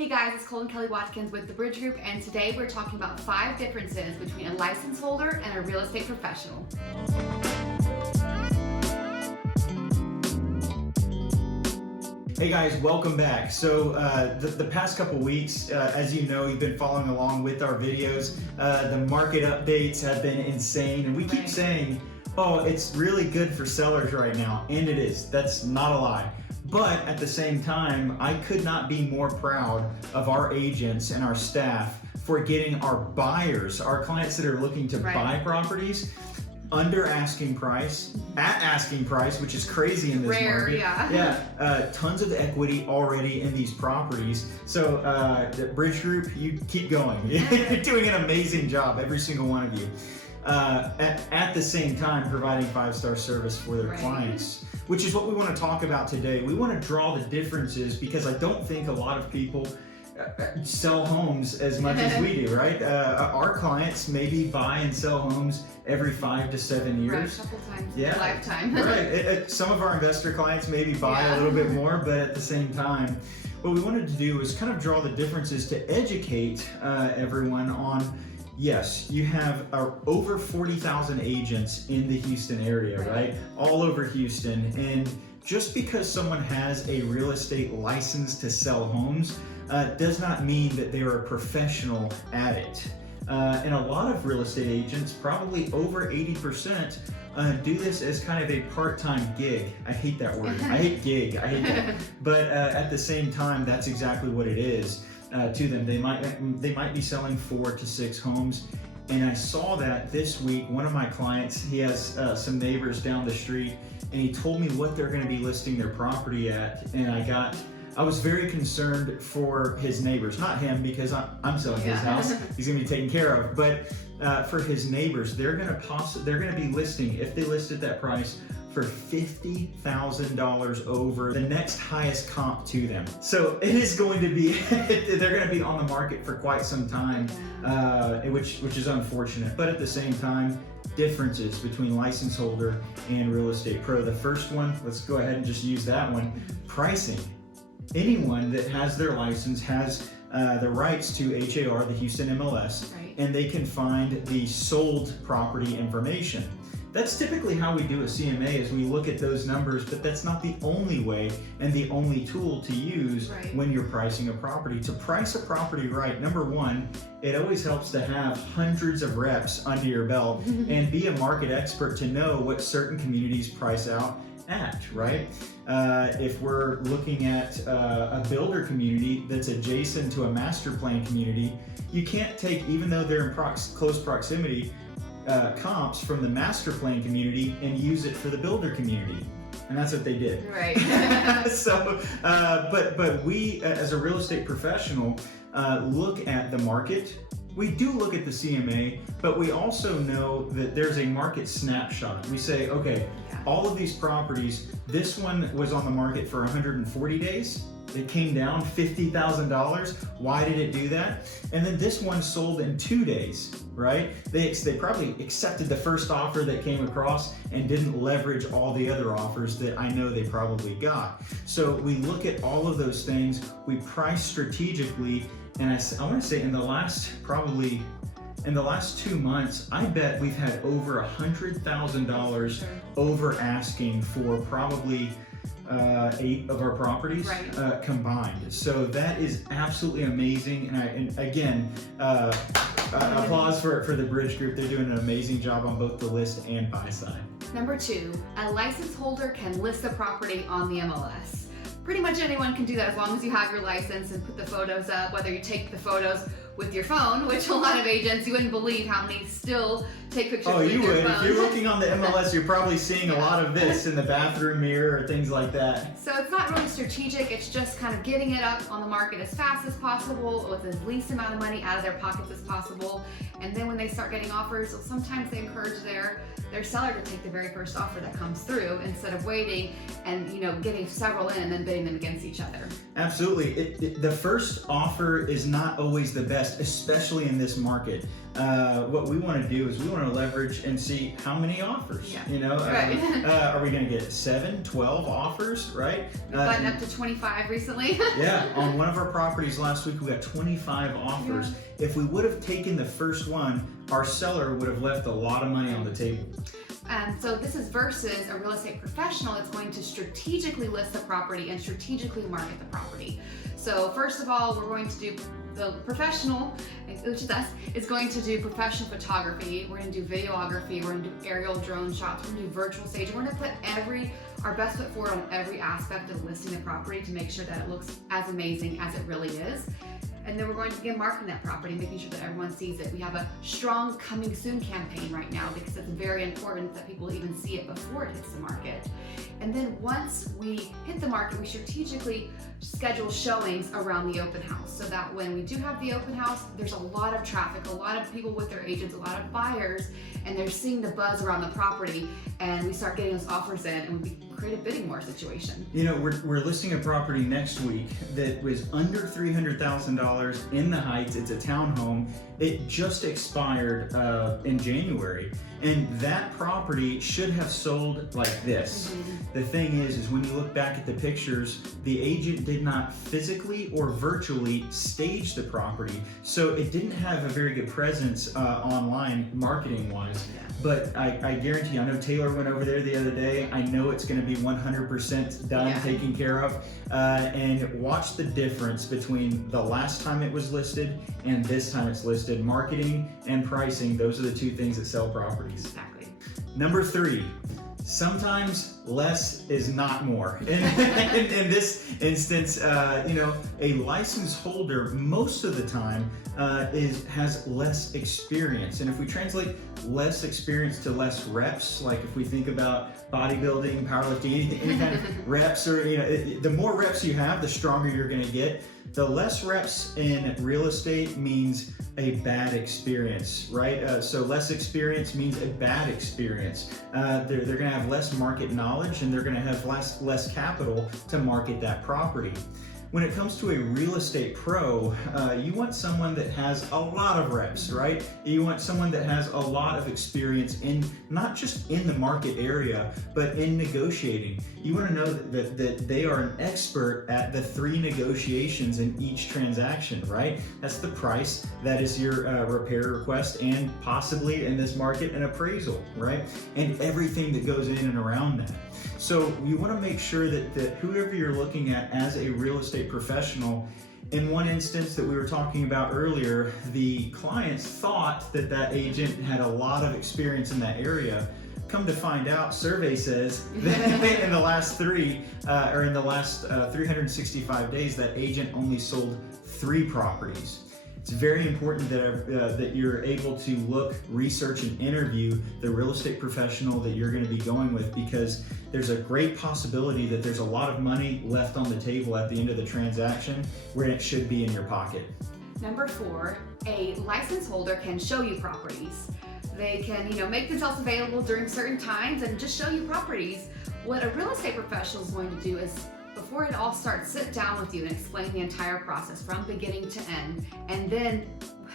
Hey guys, it's 𝗠𝗢𝗥𝗘𝗧𝗜𝗡 with the Bridge Group, and today we're talking about 5 differences between a license holder and a real estate professional. Hey guys, welcome back. So the past couple weeks, as you know, you've been following along with our videos. The market updates have been insane, and we keep saying, oh, it's really good for sellers right now, and it is. That's not a lie. But at the same time, I could not be more proud of our agents and our staff for getting our buyers, our clients that are looking to buy properties, under asking price, at asking price, which is crazy in this market. Yeah, tons of equity already in these properties. So the Bridge Group, you keep going. You're doing an amazing job, every single one of you. At the same time, providing 5-star service for their clients, which is what we want to talk about today. We want to draw the differences because I don't think a lot of people sell homes as much as we do, right? Our clients maybe buy and sell homes every 5 to 7 years. Right, a couple times in a lifetime. Right. Some of our investor clients maybe buy a little bit more, but at the same time, what we wanted to do is kind of draw the differences to educate everyone on, yes, you have over 40,000 agents in the Houston area, right? All over Houston. And just because someone has a real estate license to sell homes does not mean that they are a professional at it. And a lot of real estate agents, probably over 80%, do this as kind of a part-time gig. I hate that word. I hate gig. I hate that. But at the same time, that's exactly what it is to them. They might be selling 4 to 6 homes. And I saw that this week. One of my clients, he has some neighbors down the street, and he told me what they're going to be listing their property at. And I was very concerned for his neighbors, not him because I'm selling his house. He's going to be taken care of, but for his neighbors, they're going to be listing, if they list at that price, for $50,000 over the next highest comp to them. So it is going to be, they're going to be on the market for quite some time, which is unfortunate. But at the same time, differences between license holder and real estate pro. The first one, let's go ahead and just use that one, pricing. Anyone that has their license has the rights to HAR, the Houston MLS, and they can find the sold property information. That's typically how we do a CMA, is we look at those numbers, but that's not the only way and the only tool to use when you're pricing a property. To price a property right, number one, it always helps to have hundreds of reps under your belt and be a market expert to know what certain communities price out at, right? If we're looking at a builder community that's adjacent to a master plan community, you can't take, even though they're in close proximity, comps from the master plan community and use it for the builder community. And that's what they did. Right. So, but we, as a real estate professional, look at the market. We do look at the CMA, but we also know that there's a market snapshot. We say, okay, all of these properties, this one was on the market for 140 days. It came down $50,000. Why did it do that? And then this one sold in 2 days, right? They probably accepted the first offer that came across and didn't leverage all the other offers that I know they probably got. So we look at all of those things. We price strategically. And I want to say in the last 2 months, I bet we've had over $100,000 over asking for probably 8 of our properties combined. So that is absolutely amazing. And again, applause for the Bridge Group. They're doing an amazing job on both the list and buy side. Number 2, a license holder can list a property on the MLS. Pretty much anyone can do that as long as you have your license and put the photos up, whether you take the photos with your phone, which a lot of agents, you wouldn't believe how many still take pictures with your phone. Oh, you would. If you're looking on the MLS, you're probably seeing a lot of this in the bathroom mirror or things like that. So it's not really strategic. It's just kind of getting it up on the market as fast as possible with as least amount of money out of their pockets as possible. And then when they start getting offers, sometimes they encourage their seller to take the very first offer that comes through instead of waiting and getting several in and then bidding them against each other. Absolutely. The first offer is not always the best. best, especially in this market. What we want to do is we want to leverage and see how many offers. Yeah. You know, Right. Are we going to get 7, 12 offers, right? We've gotten up to 25 recently. Yeah, on one of our properties last week, we got 25 offers. Yeah. If we would have taken the first one, our seller would have left a lot of money on the table. So this is versus a real estate professional that's going to strategically list the property and strategically market the property. So first of all, we're going to do the professional, which is us, is going to do professional photography. We're going to do videography. We're going to do aerial drone shots. We're going to do virtual staging. We're going to put our best foot forward on every aspect of listing the property to make sure that it looks as amazing as it really is. And then we're going to begin marketing that property, making sure that everyone sees it. We have a strong coming soon campaign right now because it's very important that people even see it before it hits the market. And then once we hit the market, we strategically schedule showings around the open house so that when we do have the open house, there's a lot of traffic, a lot of people with their agents, a lot of buyers, and they're seeing the buzz around the property, and we start getting those offers in, and we create a bidding war situation. You know, we're listing a property next week that was under $300,000 in the Heights. It's a townhome. It just expired in January, and that property should have sold like this. Mm-hmm. The thing is when you look back at the pictures, the agent did not physically or virtually stage the property, so it didn't have a very good presence online marketing-wise. Yeah. But I guarantee you, I know Taylor went over there the other day. I know it's going to be 100% done, Yeah. taken care of. And watch the difference between the last time it was listed and this time it's listed. Marketing and pricing, those are the two things that sell properties. Exactly. Number 3, sometimes less is not more. In this instance, you know, a license holder most of the time has less experience. And if we translate less experience to less reps, like if we think about bodybuilding, powerlifting, any kind of reps, or you know, the more reps you have, the stronger you're going to get. The less reps in real estate means a bad experience, right? So less experience means a bad experience. They're going to have less market knowledge, and they're going to have less capital to market that property. When it comes to a real estate pro, you want someone that has a lot of reps, right? You want someone that has a lot of experience in not just in the market area, but in negotiating. You want to know that they are an expert at the 3 negotiations in each transaction, right? That's the price, that is your repair request, and possibly in this market, an appraisal, right? And everything that goes in and around that. So you want to make sure that whoever you're looking at as a real estate professional, in one instance that we were talking about earlier, the clients thought that agent had a lot of experience in that area. Come to find out, survey says that in the last 365 days, that agent only sold 3 properties. It's very important that you're able to look, research, and interview the real estate professional that you're going to be going with, because there's a great possibility that there's a lot of money left on the table at the end of the transaction where it should be in your pocket. Number 4, a license holder can show you properties. They can, make themselves available during certain times and just show you properties. What a real estate professional is going to do is, before it all starts, sit down with you and explain the entire process from beginning to end, and then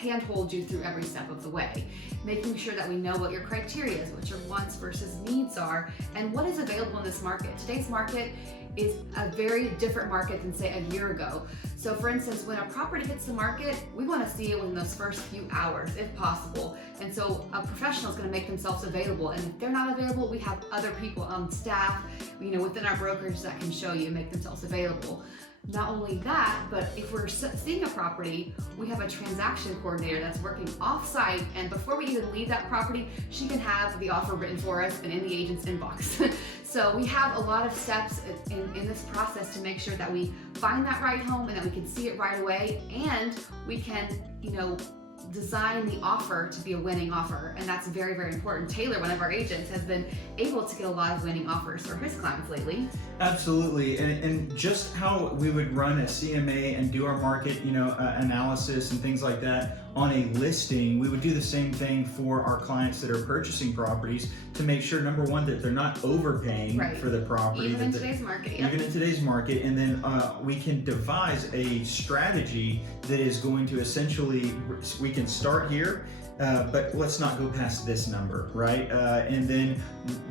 handhold you through every step of the way, making sure that we know what your criteria is, what your wants versus needs are, and what is available in this market. Today's market is a very different market than, say, a year ago. So for instance, when a property hits the market, we want to see it within those first few hours, if possible. And so a professional is going to make themselves available. And if they're not available, we have other people on staff, within our brokerage that can show you and make themselves available. Not only that, but if we're seeing a property, we have a transaction coordinator that's working off-site, and before we even leave that property, she can have the offer written for us and in the agent's inbox. So we have a lot of steps in this process to make sure that we find that right home and that we can see it right away, and we can, design the offer to be a winning offer, and that's very, very important. Taylor, one of our agents, has been able to get a lot of winning offers for his clients lately. Absolutely, and just how we would run a CMA and do our market, analysis and things like that. on a listing, we would do the same thing for our clients that are purchasing properties to make sure, number one, that they're not overpaying for the property. Even in today's market. Yep. Even in today's market. And then we can devise a strategy that is going to essentially, we can start here, but let's not go past this number, right? And then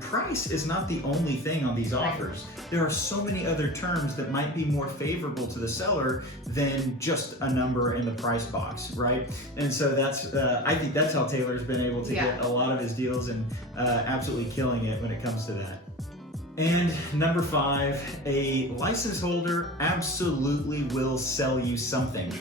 price is not the only thing on these offers. There are so many other terms that might be more favorable to the seller than just a number in the price box, right? And so that's, I think that's how Taylor's been able to get a lot of his deals and absolutely killing it when it comes to that. And number 5, a license holder absolutely will sell you something.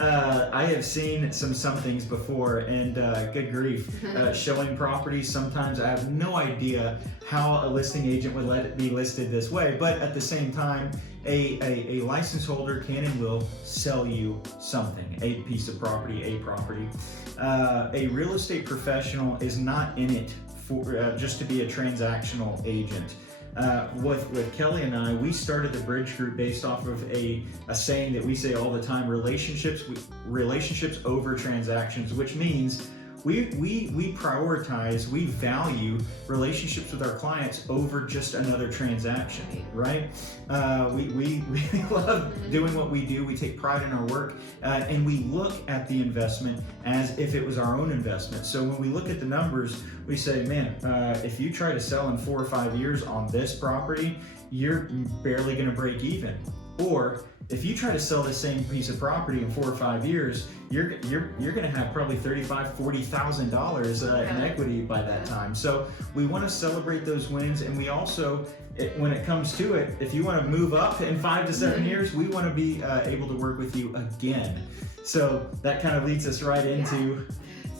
I have seen some somethings before, and good grief, showing properties, sometimes I have no idea how a listing agent would let it be listed this way, but at the same time, a license holder can and will sell you something, a piece of property, a property. A real estate professional is not in it for just to be a transactional agent. With Kelly and I, we started the Bridge Group based off of a saying that we say all the time: relationships over transactions, which means we prioritize, we value relationships with our clients over just another transaction, right? We love doing what we do. We take pride in our work, and we look at the investment as if it was our own investment. So when we look at the numbers, we say, man, if you try to sell in 4 or 5 years on this property, you're barely going to break even. Or if you try to sell the same piece of property in 4 or 5 years, you're going to have probably $35,000-$40,000 in equity by that time. So we want to celebrate those wins, and we also, when it comes to it, if you want to move up in 5 to 7 years, we want to be able to work with you again. So that kind of leads us right into.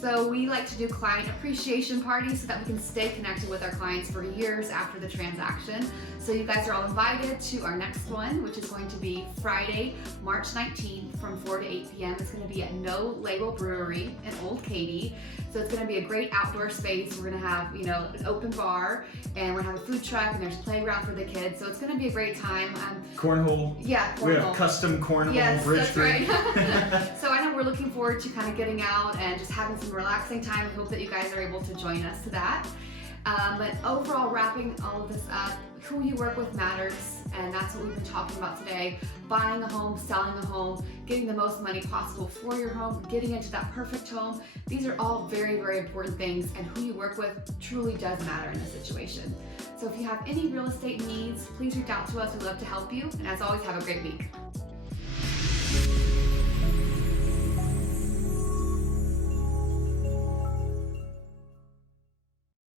So we like to do client appreciation parties so that we can stay connected with our clients for years after the transaction. So you guys are all invited to our next one, which is going to be Friday, March 19th from 4 to 8 p.m. It's going to be at No Label Brewery in Old Katy. So it's going to be a great outdoor space. We're going to have, an open bar, and we're going to have a food truck, and there's a playground for the kids. So it's going to be a great time. Cornhole. Yeah, cornhole. We have custom cornhole bridge. That's right. So I know we're looking forward to kind of getting out and just having some relaxing time. We hope that you guys are able to join us to that. But overall, wrapping all of this up, who you work with matters, and that's what we've been talking about today. Buying a home, selling a home, getting the most money possible for your home, getting into that perfect home. These are all very, very important things, and who you work with truly does matter in this situation. So if you have any real estate needs, please reach out to us. We'd love to help you, and as always, have a great week.